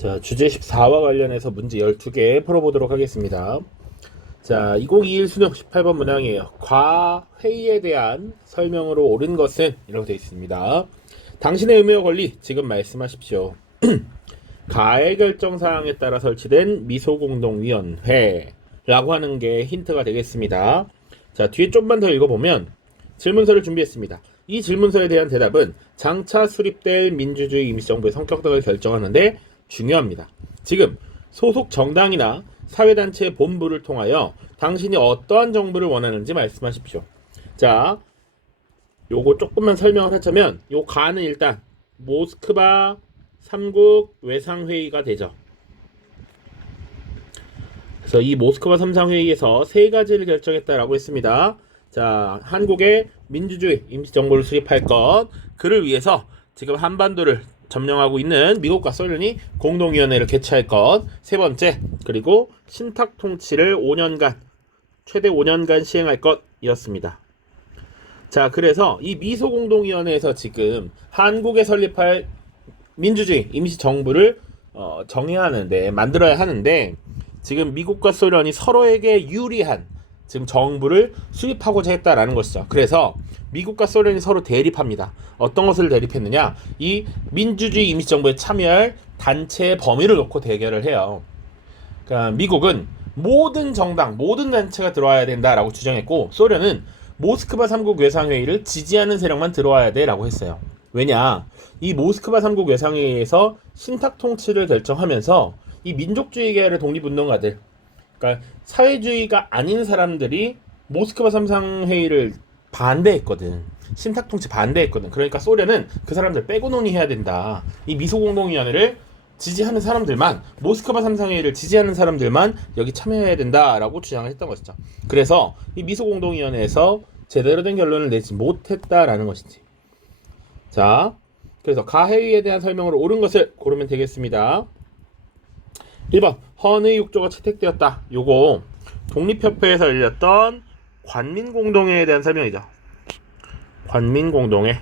자, 주제 14와 관련해서 문제 12개 풀어보도록 하겠습니다. 자, 2021 수능 18번 문항이에요. 과 회의에 대한 설명으로 옳은 것은 이렇게 되어 있습니다. 당신의 의무와 권리 지금 말씀하십시오. 가해 결정 사항에 따라 설치된 미소공동위원회라고 하는 게 힌트가 되겠습니다. 자, 뒤에 좀만 더 읽어보면 질문서를 준비했습니다. 이 질문서에 대한 대답은 장차 수립될 민주주의 임시정부의 성격 등을 결정하는데 중요합니다. 지금 소속 정당이나 사회단체 본부를 통하여 당신이 어떠한 정부를 원하는지 말씀하십시오. 자, 요거 조금만 설명을 하자면 요 가는 일단 모스크바 삼국 외상회의가 되죠. 그래서 이 모스크바 삼상회의에서 세 가지를 결정했다라고 했습니다. 자, 한국의 민주주의 임시정부를 수립할 것, 그를 위해서 지금 한반도를 점령하고 있는 미국과 소련이 공동위원회를 개최할 것, 세 번째, 그리고 신탁 통치를 5년간, 최대 5년간 시행할 것이었습니다. 자, 그래서 이 미소공동위원회에서 지금 한국에 설립할 민주주의 임시정부를 어, 정해야 하는데, 만들어야 하는데, 지금 미국과 소련이 서로에게 유리한 지금 정부를 수립하고자 했다라는 것이죠. 그래서 미국과 소련이 서로 대립합니다. 어떤 것을 대립했느냐? 이 민주주의 임시정부에 참여할 단체의 범위를 놓고 대결을 해요. 그러니까 미국은 모든 정당, 모든 단체가 들어와야 된다라고 주장했고 소련은 모스크바 3국 외상회의를 지지하는 세력만 들어와야 돼라고 했어요. 왜냐? 이 모스크바 3국 외상회의에서 신탁 통치를 결정하면서 이 민족주의 계열의 독립운동가들, 그러니까 사회주의가 아닌 사람들이 모스크바 삼상회의를 반대했거든. 신탁 통치 반대했거든. 그러니까 소련은 그 사람들 빼고 논의해야 된다. 이 미소공동위원회를 지지하는 사람들만 모스크바 삼상회의를 지지하는 사람들만 여기 참여해야 된다라고 주장을 했던 것이죠. 그래서 이 미소공동위원회에서 제대로 된 결론을 내지 못했다라는 것이지. 자, 그래서 가해위에 대한 설명으로 옳은 것을 고르면 되겠습니다. 1번 헌의 육조가 채택되었다. 요거 독립협회에서 열렸던 관민공동회에 대한 설명이죠. 관민공동회.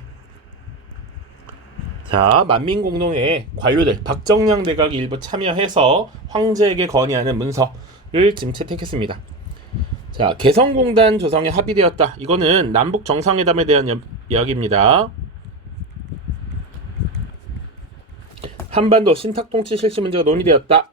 자, 만민공동회에 관료들 박정량 대각이 일부 참여해서 황제에게 건의하는 문서를 지금 채택했습니다. 자, 개성공단 조성에 합의되었다. 이거는 남북 정상회담에 대한 여- 이야기입니다. 한반도 신탁 통치 실시 문제가 논의되었다.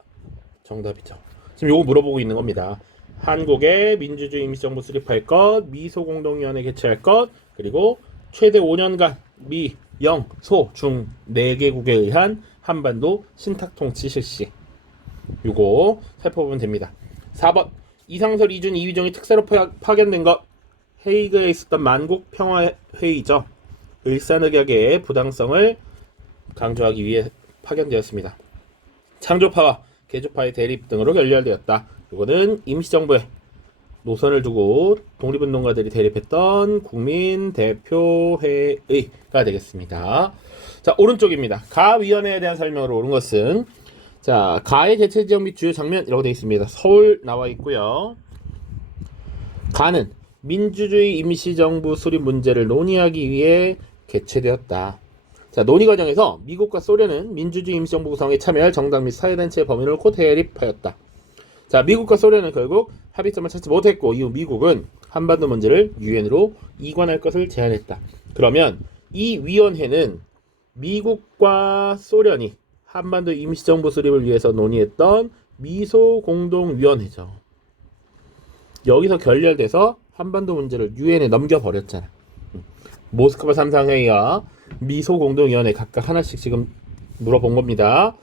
정답이죠. 지금 요거 물어보고 있는 겁니다. 한국의 민주주의 임시정부 수립할 것, 미소공동위원회 개최할 것, 그리고 최대 5년간 미, 영, 소, 중 4개국에 의한 한반도 신탁통치 실시. 요거 살펴보면 됩니다. 4번 이상설 이준 이휘정이 특사로 파- 파견된 것 헤이그에 있었던 만국 평화 회의죠. 일산의격의 부당성을 강조하기 위해 파견되었습니다. 창조파와 개조파의 대립 등으로 결렬되었다. 이거는 임시정부의 노선을 두고 독립운동가들이 대립했던 국민대표회의가 되겠습니다. 자, 오른쪽입니다. 가위원회에 대한 설명으로 옳은 것은 자, 가의 개최 지역 및 주요 장면 이라고 되어 있습니다. 서울 나와 있고요. 가는 민주주의 임시정부 수립 문제를 논의하기 위해 개최되었다. 자, 논의 과정에서 미국과 소련은 민주주의 임시정부 구성에 참여할 정당 및 사회단체의 범위를 놓고 대립하였다. 자, 미국과 소련은 결국 합의점을 찾지 못했고 이후 미국은 한반도 문제를 유엔으로 이관할 것을 제안했다. 그러면 이 위원회는 미국과 소련이 한반도 임시정부 수립을 위해서 논의했던 미소 공동위원회죠. 여기서 결렬돼서 한반도 문제를 유엔에 넘겨 버렸잖아. 모스크바 삼상회의와 미소공동위원회 각각 하나씩 지금 물어본 겁니다.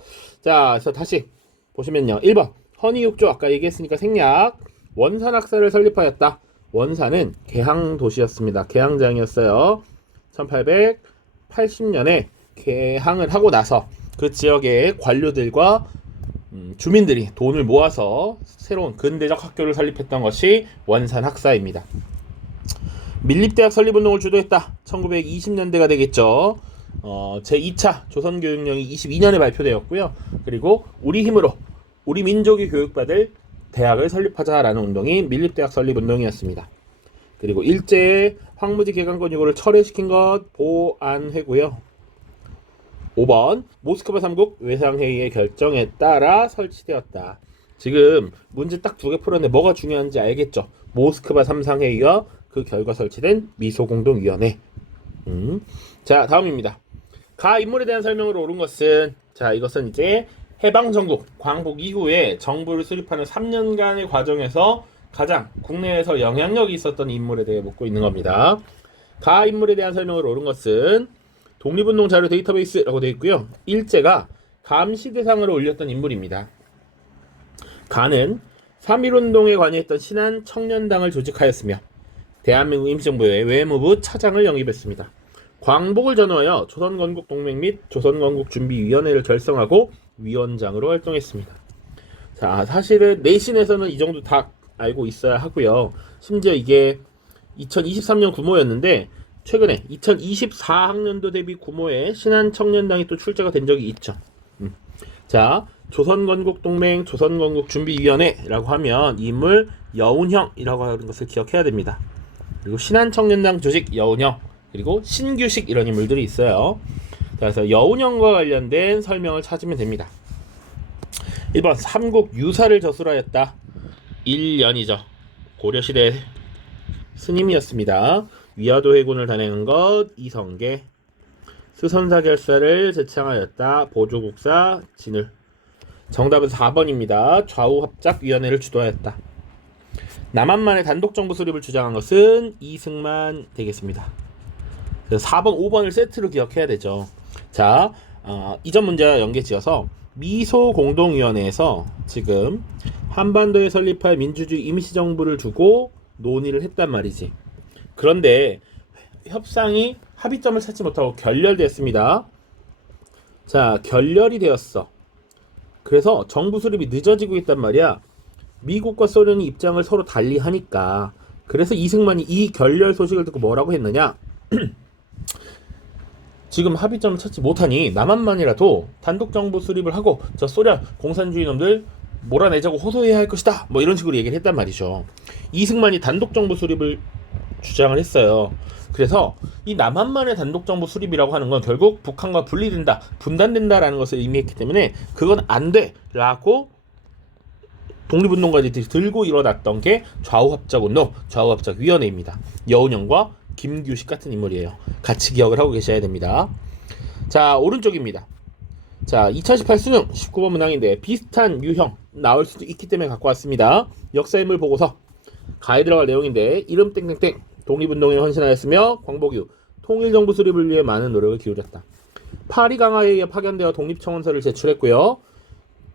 자, 그래서 다시 보시면요. 1번 허니육조 아까 얘기했으니까 생략 원산 학사를 설립하였다. 원산은 개항 도시였습니다. 개항장이었어요. 1880년에 개항을 하고 나서 그 지역의 관료들과 음, 주민들이 돈을 모아서 새로운 근대적 학교를 설립했던 것이 원산 학사입니다. 밀립대학 설립운동을 주도했다. 1920년대가 되겠죠. 어, 제2차 조선교육령이 22년에 발표되었고요. 그리고 우리 힘으로 우리 민족이 교육받을 대학을 설립하자라는 운동이 밀립대학 설립운동이었습니다. 그리고 일제의 황무지 개강권 요구를 철회시킨 것 보안회고요. 5번 모스크바 삼국 외상회의의 결정에 따라 설치되었다. 지금 문제 딱 두 개 풀었는데 뭐가 중요한지 알겠죠? 모스크바 삼상회의와 그 결과 설치된 미소공동위원회. 음. 자 다음입니다. 가 인물에 대한 설명으로 옳은 것은 자 이것은 이제 해방 정국 광복 이후에 정부를 수립하는 3년간의 과정에서 가장 국내에서 영향력이 있었던 인물에 대해 묻고 있는 겁니다. 가 인물에 대한 설명으로 옳은 것은 독립운동 자료 데이터베이스라고 되어 있고요. 일제가 감시 대상으로 올렸던 인물입니다. 가는 3.1운동에 관여했던 신한 청년당을 조직하였으며 대한민국 임시정부의 외무부 차장을 영입했습니다. 광복을 전후하여 조선건국 동맹 및 조선건국 준비위원회를 결성하고 위원장으로 활동했습니다. 자, 사실은 내신에서는 이 정도 다 알고 있어야 하고요. 심지어 이게 2023년 구모였는데 최근에 2024학년도 대비 구모에 신한청년당이 또 출제가 된 적이 있죠. 음. 자, 조선건국동맹 조선건국준비위원회라고 하면 이 인물 여운형이라고 하는 것을 기억해야 됩니다. 그리고 신한청년당 조직 여운형 그리고 신규식 이런 인물들이 있어요. 자, 그래서 여운형과 관련된 설명을 찾으면 됩니다. 1번 삼국 유사를 저술하였다. 1년이죠. 고려시대 스님이었습니다. 위화도 해군을 단행한 것 이성계 수선사 결사를 제창하였다. 보조국사 진을 정답은 4번입니다. 좌우합작위원회를 주도하였다. 남한만의 단독 정부 수립을 주장한 것은 이승만 되겠습니다. 그래서 4번, 5번을 세트로 기억해야 되죠. 자, 어, 이전 문제와 연계지어서 미소 공동위원회에서 지금 한반도에 설립할 민주주의 임시 정부를 두고 논의를 했단 말이지. 그런데 협상이 합의점을 찾지 못하고 결렬됐습니다. 자, 결렬이 되었어. 그래서 정부 수립이 늦어지고 있단 말이야. 미국과 소련이 입장을 서로 달리 하니까. 그래서 이승만이 이 결렬 소식을 듣고 뭐라고 했느냐? 지금 합의점을 찾지 못하니 남한만이라도 단독 정부 수립을 하고 저 소련 공산주의 놈들 몰아내자고 호소해야 할 것이다. 뭐 이런 식으로 얘기를 했단 말이죠. 이승만이 단독 정부 수립을 주장을 했어요. 그래서 이 남한만의 단독 정부 수립이라고 하는 건 결국 북한과 분리된다, 분단된다라는 것을 의미했기 때문에 그건 안 돼라고 독립운동가들이 들고 일어났던 게 좌우합작운동, 좌우합작위원회입니다. 여운형과 김규식 같은 인물이에요. 같이 기억을 하고 계셔야 됩니다. 자, 오른쪽입니다. 자, 2018 수능 19번 문항인데 비슷한 유형 나올 수도 있기 때문에 갖고 왔습니다. 역사 인물 보고서 가에 들어갈 내용인데 이름 땡땡땡 독립운동에 헌신하였으며 광복 이후 통일정부 수립을 위해 많은 노력을 기울였다. 파리 강화에 의해 파견되어 독립청원서를 제출했고요.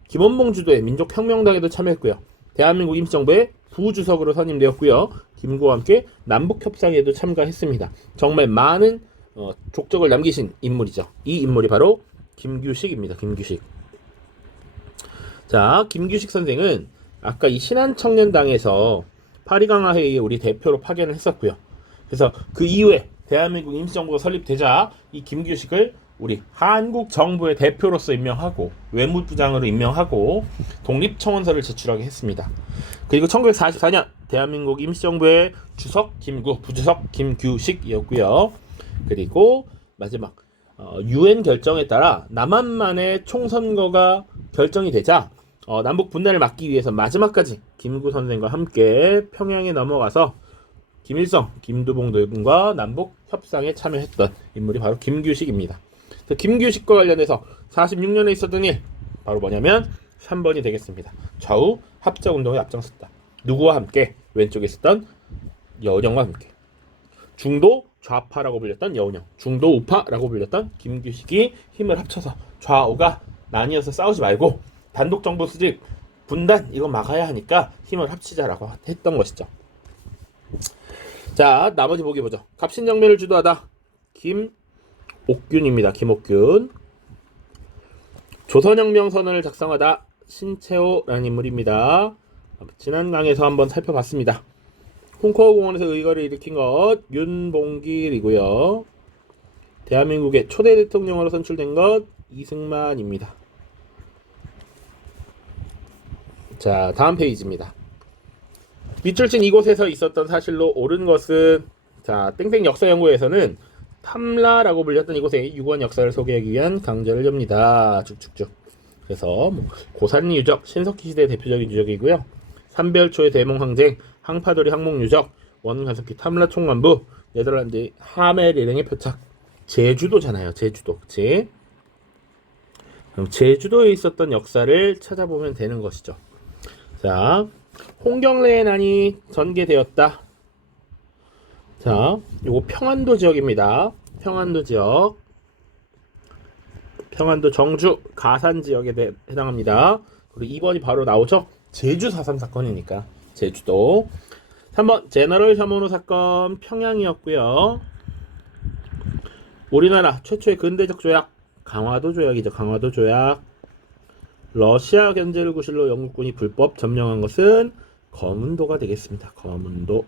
김원봉 주도의 민족혁명당에도 참여했고요. 대한민국 임시정부의 부주석으로 선임되었고요. 김구와 함께 남북협상에도 참가했습니다. 정말 많은 어, 족적을 남기신 인물이죠. 이 인물이 바로 김규식입니다. 김규식. 자, 김규식 선생은 아까 이 신한청년당에서 파리강화 회의에 우리 대표로 파견을 했었고요. 그래서 그 이후에 대한민국 임시정부가 설립되자 이 김규식을 우리 한국 정부의 대표로서 임명하고 외무부장으로 임명하고 독립청원서를 제출하게 했습니다. 그리고 1944년 대한민국 임시정부의 주석 김구, 부주석 김규식이었고요. 그리고 마지막 어, 유엔 결정에 따라 남한만의 총선거가 결정이 되자 어, 남북 분단을 막기 위해서 마지막까지 김구 선생과 함께 평양에 넘어가서 김일성, 김두봉 등과 남북 협상에 참여했던 인물이 바로 김규식입니다. 김규식과 관련해서 46년에 있었던 일 바로 뭐냐면 3번이 되겠습니다. 좌우 합작 운동에 앞장섰다. 누구와 함께 왼쪽에 있었던 여운형과 함께 중도 좌파라고 불렸던 여운형, 중도 우파라고 불렸던 김규식이 힘을 합쳐서 좌우가 나뉘어서 싸우지 말고 단독 정부 수립 분단 이거 막아야 하니까 힘을 합치자라고 했던 것이죠. 자 나머지 보기 보죠. 갑신정변을 주도하다 김 옥균입니다. 김옥균 조선혁명 선언을 작성하다 신채호라는 인물입니다. 지난 강에서 한번 살펴봤습니다. 홍커 공원에서 의거를 일으킨 것 윤봉길이고요. 대한민국의 초대 대통령으로 선출된 것 이승만입니다. 자, 다음 페이지입니다. 밑줄 친 이곳에서 있었던 사실로 옳은 것은 자, 땡땡 역사 연구에서는 탐라라고 불렸던 이곳의 유구한 역사를 소개하기 위한 강좌를 엽니다. 쭉쭉쭉. 그래서 뭐 고산리 유적, 신석기 시대 대표적인 유적이고요. 삼별초의 대몽 항쟁, 항파도리 항목 유적, 원가습기 탐라 총관부, 네덜란드 하멜 일행의 표착, 제주도잖아요. 제주도, 그치? 그럼 제주도에 있었던 역사를 찾아보면 되는 것이죠. 자, 홍경래의 난이 전개되었다. 자, 요거 평안도 지역입니다. 평안도 지역. 평안도 정주 가산 지역에 대- 해당합니다. 그리고 2번이 바로 나오죠. 제주 4.3 사건이니까 제주도. 3번 제너럴 혐오노 사건 평양이었고요. 우리나라 최초의 근대적 조약 강화도 조약이죠. 강화도 조약. 러시아 견제를 구실로 영국군이 불법 점령한 것은 거문도가 되겠습니다. 거문도.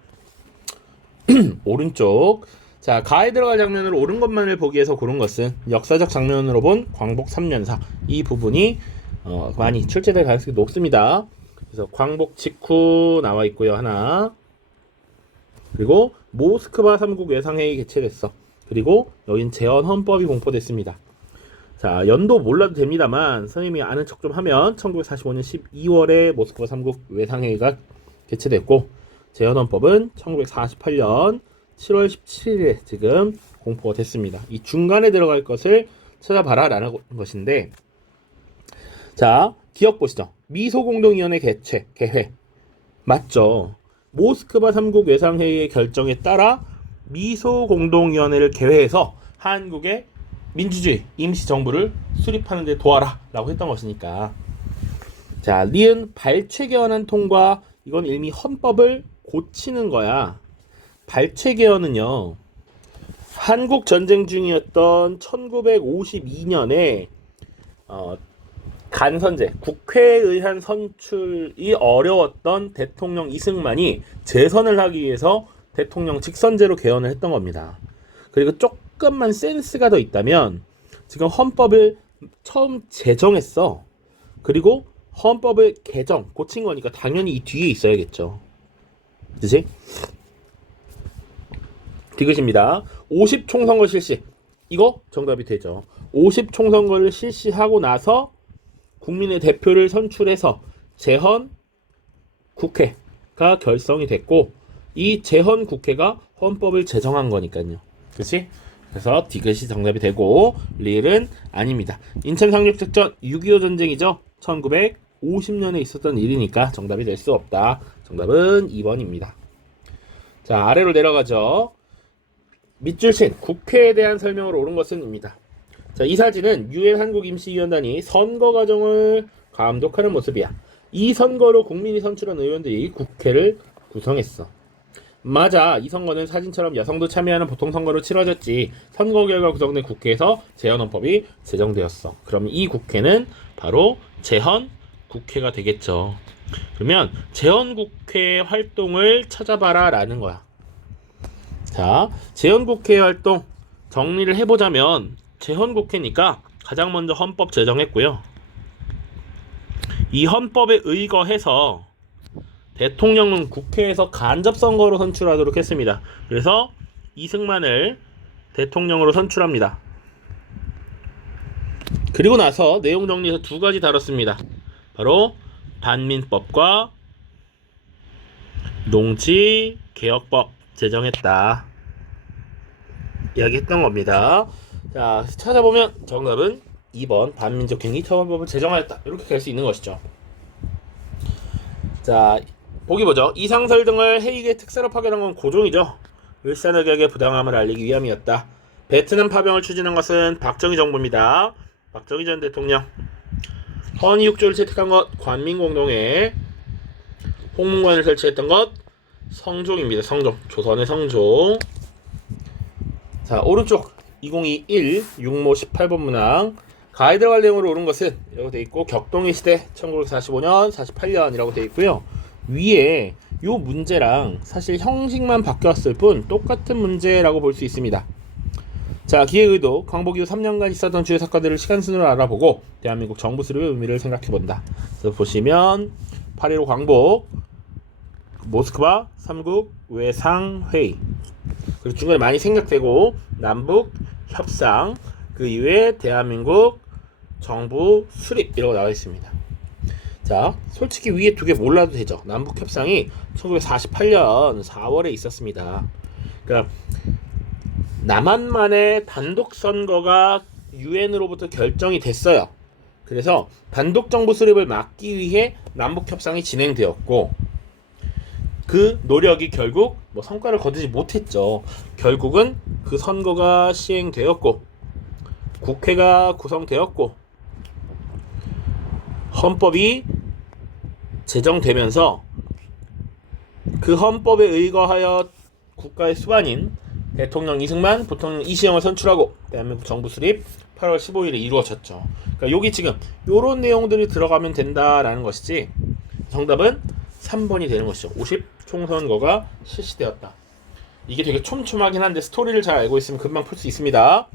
오른쪽. 자, 가에 들어갈 장면으로 옳은 것만을 보기 위해서 고른 것은 역사적 장면으로 본 광복 3년사. 이 부분이 어, 많이 출제될 가능성이 높습니다. 그래서 광복 직후 나와 있고요. 하나. 그리고 모스크바 3국 외상회의 개최됐어. 그리고 여긴 재헌 헌법이 공포됐습니다. 자, 연도 몰라도 됩니다만 선생님이 아는 척 좀 하면 1945년 12월에 모스크바 3국 외상회의가 개최됐고 재헌헌법은 1948년 7월 17일에 지금 공포가 됐습니다. 이 중간에 들어갈 것을 찾아봐라 라는 것인데 자, 기억 보시죠. 미소공동위원회 개최 개회 맞죠? 모스크바 3국 외상회의의 결정에 따라 미소공동위원회를 개회해서 한국의 민주주의 임시정부를 수립하는 데 도와라 라고 했던 것이니까 자, 리은 발췌 개헌안 통과 이건 이미 헌법을 고치는 거야. 발췌 개헌은요. 한국 전쟁 중이었던 1952년에 어, 간선제 국회에 의한 선출이 어려웠던 대통령 이승만이 재선을 하기 위해서 대통령 직선제로 개헌을 했던 겁니다. 그리고 조금만 센스가 더 있다면 지금 헌법을 처음 제정했어. 그리고 헌법을 개정, 고친 거니까 당연히 이 뒤에 있어야겠죠. 그치? 디귿입니다. 50 총선거 실시. 이거 정답이 되죠. 50 총선거를 실시하고 나서 국민의 대표를 선출해서 재헌 국회가 결성이 됐고 이 재헌 국회가 헌법을 제정한 거니까요. 그치? 그래서 디귿이 정답이 되고 리을은 아닙니다. 인천 상륙작전 6.25 전쟁이죠. 1950년에 있었던 일이니까 정답이 될 수 없다. 정답은 2번입니다. 자 아래로 내려가죠. 밑줄친 국회에 대한 설명을 옳은 것은입니다. 자, 이 사진은 유엔 한국 임시위원단이 선거 과정을 감독하는 모습이야. 이 선거로 국민이 선출한 의원들이 국회를 구성했어. 맞아. 이 선거는 사진처럼 여성도 참여하는 보통 선거로 치러졌지. 선거 결과 구성된 국회에서 재헌헌법이 제정되었어. 그럼 이 국회는 바로 재헌 국회가 되겠죠. 그러면 재헌 국회 활동을 찾아봐라 라는 거야. 자, 재헌국회 활동 정리를 해보자면 재헌국회니까 가장 먼저 헌법 제정했고요. 이 헌법에 의거해서 대통령은 국회에서 간접 선거로 선출하도록 했습니다. 그래서 이승만을 대통령으로 선출합니다. 그리고 나서 내용 정리해서 두 가지 다뤘습니다. 바로 반민법과 농지 개혁법 제정했다. 이야기했던 겁니다. 자, 찾아보면 정답은 2번 반민족 행위 처벌법을 제정하였다. 이렇게 갈 수 있는 것이죠. 자, 보기 보죠. 이상설 등을 해익의 특사로 파견한 건 고종이죠. 일산의격의 부당함을 알리기 위함이었다. 베트남 파병을 추진한 것은 박정희 정부입니다. 박정희 전 대통령. 헌의육조를 채택한 것 관민공동회. 홍문관을 설치했던 것 성종입니다. 성종. 조선의 성종. 자, 오른쪽 2021 육모 18번 문항. 가이드 관령으로 오른 것은 이라고 돼 있고 격동의 시대 1945년 48년이라고 돼 있고요. 위에 요 문제랑 사실 형식만 바뀌었을 뿐 똑같은 문제라고 볼 수 있습니다. 자, 기획 의도 광복 이후 3년간 있었던 주요 사건들을 시간 순으로 알아보고 대한민국 정부 수립의 의미를 생각해 본다. 그래서 보시면 8.15 광복 모스크바 3국 외상회의 그리고 중간에 많이 생략되고 남북 협상 그 이후에 대한민국 정부 수립 이라고 나와 있습니다. 자, 솔직히 위에 두 개 몰라도 되죠. 남북 협상이 1948년 4월에 있었습니다. 그러니까 남한만의 단독 선거가 유엔으로부터 결정이 됐어요. 그래서 단독 정부 수립을 막기 위해 남북 협상이 진행되었고 그 노력이 결국 뭐 성과를 거두지 못했죠. 결국은 그 선거가 시행되었고 국회가 구성되었고 헌법이 제정되면서 그 헌법에 의거하여 국가의 수반인 대통령 이승만, 부통령 이시영을 선출하고 대한민국 정부 수립 8월 15일에 이루어졌죠. 그러니까 여기 지금 요런 내용들이 들어가면 된다라는 것이지 정답은 3번이 되는 것이죠. 50 총선거가 실시되었다. 이게 되게 촘촘하긴 한데 스토리를 잘 알고 있으면 금방 풀 수 있습니다.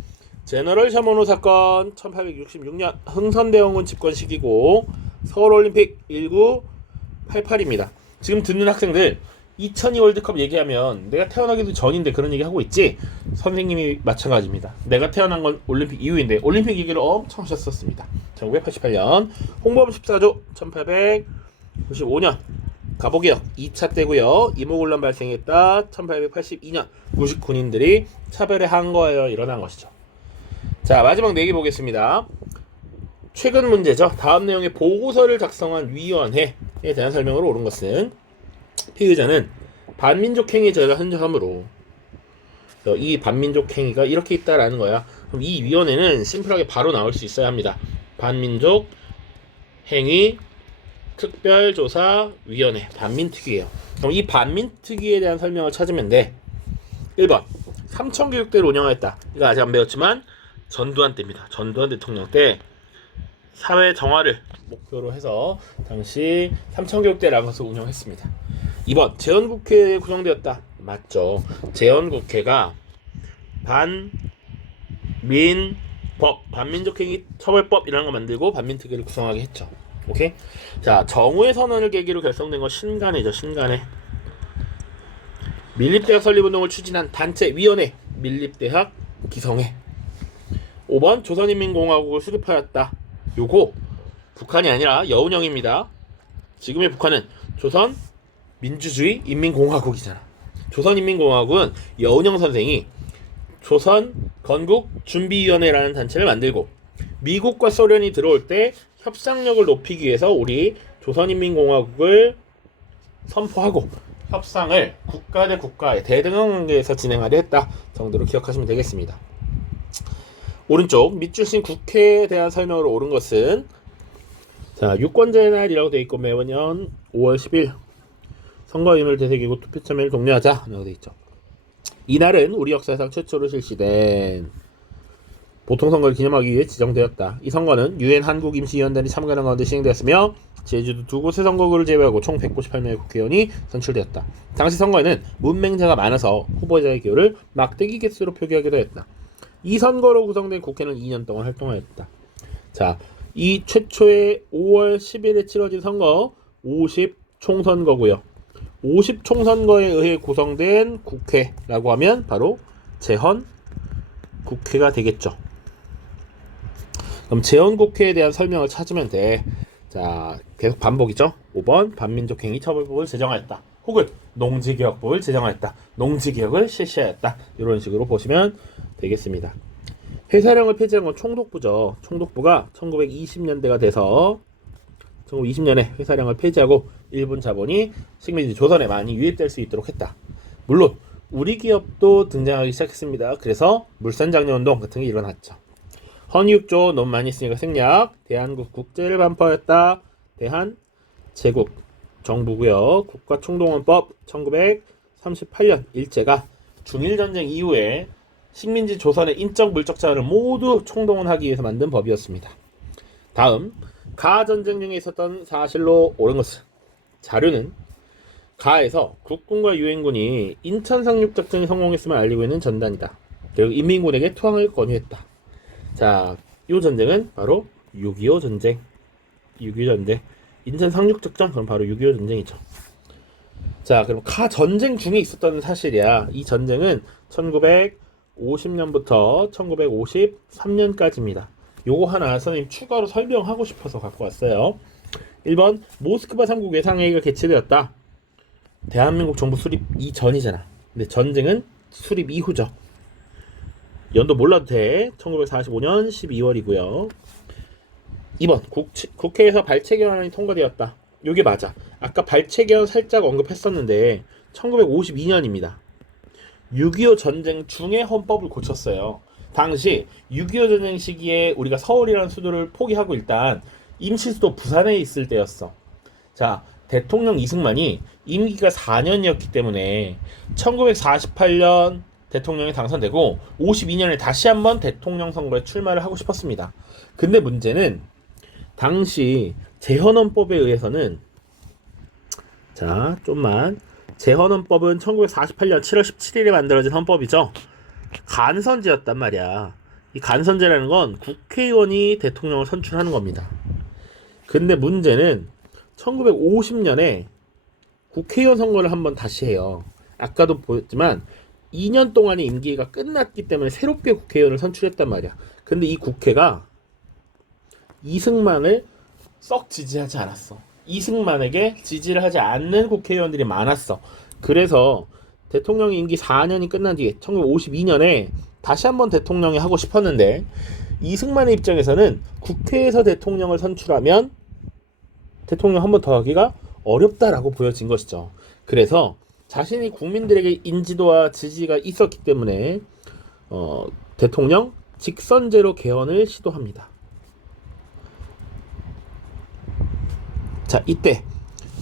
제너럴 샤모노 사건 1866년 흥선대원군 집권 시기고 서울올림픽 1988입니다. 지금 듣는 학생들 2002 월드컵 얘기하면 내가 태어나기도 전인데 그런 얘기 하고 있지 선생님이 마찬가지입니다. 내가 태어난 건 올림픽 이후인데 올림픽 얘기를 엄청 하셨었습니다. 1988년 홍보법 14조 1895년 가보기역 2차 때고요. 이모군란 발생했다. 1882년 99군인들이 차별에 항거하여 일어난 것이죠. 자 마지막 내기 보겠습니다. 최근 문제죠. 다음 내용의 보고서를 작성한 위원회에 대한 설명으로 옳은 것은 피의자는 반민족 행위 죄를 흔적함으로 그래서 이 반민족 행위가 이렇게 있다라는 거야. 그럼 이 위원회는 심플하게 바로 나올 수 있어야 합니다. 반민족 행위 특별조사위원회 반민특위예요. 그럼 이 반민특위에 대한 설명을 찾으면 돼. 1번 삼천교육대를 운영했다. 이거 아직 안 배웠지만 전두환 때입니다. 전두환 대통령 때 사회 정화를 목표로 해서 당시 삼천교육대라고 해서 운영했습니다. 2번 재헌국회에 구성되었다. 맞죠. 재헌국회가 반민법, 반민족행위 처벌법이라는 거 만들고 반민특위를 구성하게 했죠. 오케이? 자, 정우의 선언을 계기로 결성된 건 신간회죠. 신간회. 밀립대학 설립운동을 추진한 단체 위원회 밀립대학 기성회 5번 조선인민공화국을 수립하였다 요거 북한이 아니라 여운형입니다 지금의 북한은 조선 민주주의 인민공화국이잖아 조선인민공화국은 여운형 선생이 조선 건국 준비위원회라는 단체를 만들고 미국과 소련이 들어올 때 협상력을 높이기 위해서 우리 조선인민공화국을 선포하고 협상을 국가 대 국가의 대등한 관계에서 진행하려 했다 정도로 기억하시면 되겠습니다. 오른쪽 밑줄신 국회에 대한 설명으로 옳은 것은 자 유권자의 날이라고 되어 있고 매년 5월 10일 선거인을 되새기고 투표 참여를 독려하자 라고 되어 있죠. 이날은 우리 역사상 최초로 실시된 보통 선거를 기념하기 위해 지정되었다. 이 선거는 유엔 한국 임시위원단이 참가하는 가운데 시행되었으며 제주도 두 곳의 선거구를 제외하고 총 198명의 국회의원이 선출되었다. 당시 선거에는 문맹자가 많아서 후보자의 기호를 막대기 개수로 표기하기도 했다. 이 선거로 구성된 국회는 2년 동안 활동하였다. 자, 이 최초의 5월 10일에 치러진 선거 50 총선거고요. 50 총선거에 의해 구성된 국회라고 하면 바로 재헌 국회가 되겠죠. 그럼 재헌 국회에 대한 설명을 찾으면 돼. 자, 계속 반복이죠. 5번 반민족행위 처벌법을 제정하였다. 혹은 농지개혁법을 제정하였다. 농지개혁을 실시하였다. 이런 식으로 보시면 되겠습니다. 회사령을 폐지한 건 총독부죠. 총독부가 1920년대가 돼서 1920년에 회사령을 폐지하고 일본 자본이 식민지 조선에 많이 유입될 수 있도록 했다. 물론 우리 기업도 등장하기 시작했습니다. 그래서 물산 장려 운동 같은 게 일어났죠. 헌의육조 너무 많이 쓰니까 생략. 대한국 국제를 반포하였다. 대한 제국 정부고요. 국가총동원법 1938년 일제가 중일 전쟁 이후에 식민지 조선의 인적 물적 자원을 모두 총동원하기 위해서 만든 법이었습니다. 다음 가 전쟁 중에 있었던 사실로 옳은 것은 자료는 가에서 국군과 유엔군이 인천 상륙 작전이 성공했음을 알리고 있는 전단이다. 그리고 인민군에게 투항을 권유했다. 자, 이 전쟁은 바로 6.25 전쟁. 6.25 전쟁. 인천 상륙 작전 그럼 바로 6.25 전쟁이죠. 자, 그럼 카 전쟁 중에 있었던 사실이야. 이 전쟁은 1950년부터 1953년까지입니다. 요거 하나 선생님 추가로 설명하고 싶어서 갖고 왔어요. 1번 모스크바 3국 외상회의가 개최되었다. 대한민국 정부 수립 이전이잖아. 근데 전쟁은 수립 이후죠. 연도 몰라도 돼. 1945년 12월이고요. 2번 국, 국회에서 발췌 개헌안이 통과되었다. 요게 맞아. 아까 발췌 개헌 살짝 언급했었는데 1952년입니다. 6.25 전쟁 중에 헌법을 고쳤어요. 당시 6.25 전쟁 시기에 우리가 서울이라는 수도를 포기하고 일단 임시수도 부산에 있을 때였어. 자, 대통령 이승만이 임기가 4년이었기 때문에 1948년 대통령이 당선되고 52년에 다시 한번 대통령 선거에 출마를 하고 싶었습니다. 근데 문제는 당시 재헌헌법에 의해서는 자 좀만 재헌헌법은 1948년 7월 17일에 만들어진 헌법이죠. 간선제였단 말이야. 이 간선제라는 건 국회의원이 대통령을 선출하는 겁니다. 근데 문제는 1950년에 국회의원 선거를 한번 다시 해요. 아까도 보였지만 2년 동안의 임기가 끝났기 때문에 새롭게 국회의원을 선출했단 말이야. 근데 이 국회가 이승만을 썩 지지하지 않았어. 이승만에게 지지를 하지 않는 국회의원들이 많았어. 그래서 대통령 임기 4년이 끝난 뒤에 1952년에 다시 한번 대통령이 하고 싶었는데 이승만의 입장에서는 국회에서 대통령을 선출하면 대통령 한 번 더 하기가 어렵다라고 보여진 것이죠. 그래서 자신이 국민들에게 인지도와 지지가 있었기 때문에 어, 대통령 직선제로 개헌을 시도합니다. 자 이때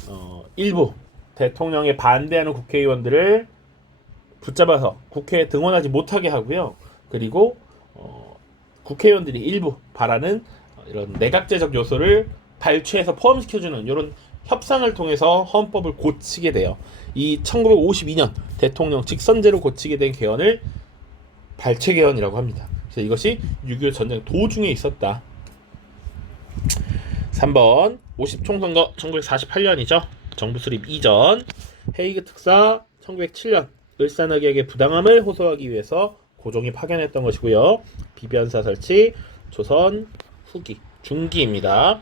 어, 일부 대통령에 반대하는 국회의원들을 붙잡아서 국회에 등원하지 못하게 하고요. 그리고 어, 국회의원들이 일부 바라는 이런 내각제적 요소를 발췌해서 포함시켜주는 이런 협상을 통해서 헌법을 고치게 돼요. 이 1952년 대통령 직선제로 고치게 된 개헌을 발췌 개헌이라고 합니다. 그래서 이것이 6.25 전쟁 도중에 있었다. 3번 50 총 선거 1948년이죠. 정부 수립 이전 헤이그 특사 1907년 을사늑약의 부당함을 호소하기 위해서 고종이 파견했던 것이고요. 비변사 설치 조선 후기 중기입니다.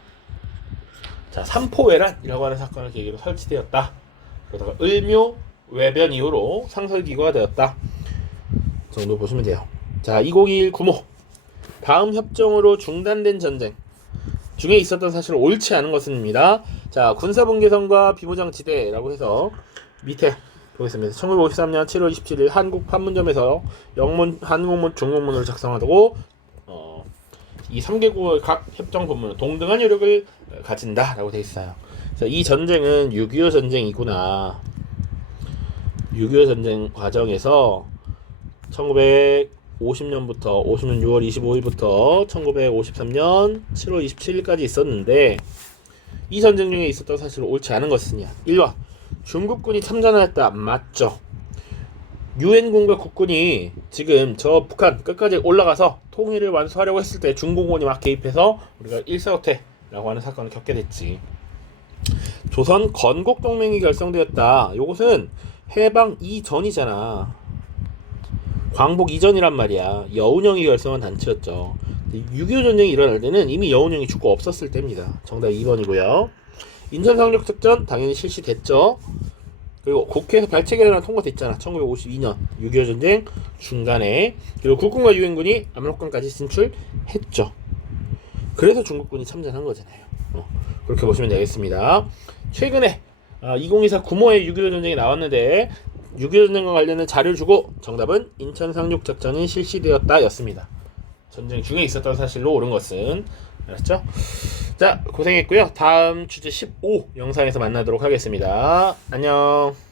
자 삼포외란이라고 하는 사건을 계기로 설치되었다. 그러다가 을묘 외변 이후로 상설기구가 되었다. 정도 보시면 돼요. 자 2021 구모 다음 협정으로 중단된 전쟁 중에 있었던 사실 옳지 않은 것입니다. 자, 군사분계선과 비무장지대라고 해서 밑에 보겠습니다. 1953년 7월 27일 한국 판문점에서 영문, 한국문, 중국문으로 작성하고 어, 이 3개국의 각 협정 본문은 동등한 효력을 가진다라고 되어 있어요. 그래서 이 전쟁은 6.25 전쟁이구나. 6.25 전쟁 과정에서 1950년부터 50년 6월 25일부터 1953년 7월 27일까지 있었는데 이 전쟁 중에 있었던 사실은 옳지 않은 것이냐 1번 중국군이 참전하였다 맞죠 유엔군과 국군이 지금 저 북한 끝까지 올라가서 통일을 완수하려고 했을 때 중공군이 막 개입해서 우리가 일사후퇴라고 하는 사건을 겪게 됐지 조선 건국 동맹이 결성되었다 요것은 해방 이전이잖아 광복 이전이란 말이야. 여운형이 결성한 단체였죠. 6.25 전쟁이 일어날 때는 이미 여운형이 죽고 없었을 때입니다. 정답 2번이고요. 인천 상륙 작전 당연히 실시됐죠. 그리고 국회에서 결의안 통과됐잖아. 1952년 6.25 전쟁 중간에 그리고 국군과 유엔군이 압록강까지 진출했죠. 그래서 중국군이 참전한 거잖아요. 어, 그렇게 보시면 되겠습니다. 최근에 아, 2024 구모의 6.25 전쟁이 나왔는데 6.25 전쟁과 관련된 자료를 주고 정답은 인천 상륙 작전이 실시되었다 였습니다. 전쟁 중에 있었던 사실로 옳은 것은 알았죠? 자 고생했고요. 다음 주제 15 영상에서 만나도록 하겠습니다. 안녕.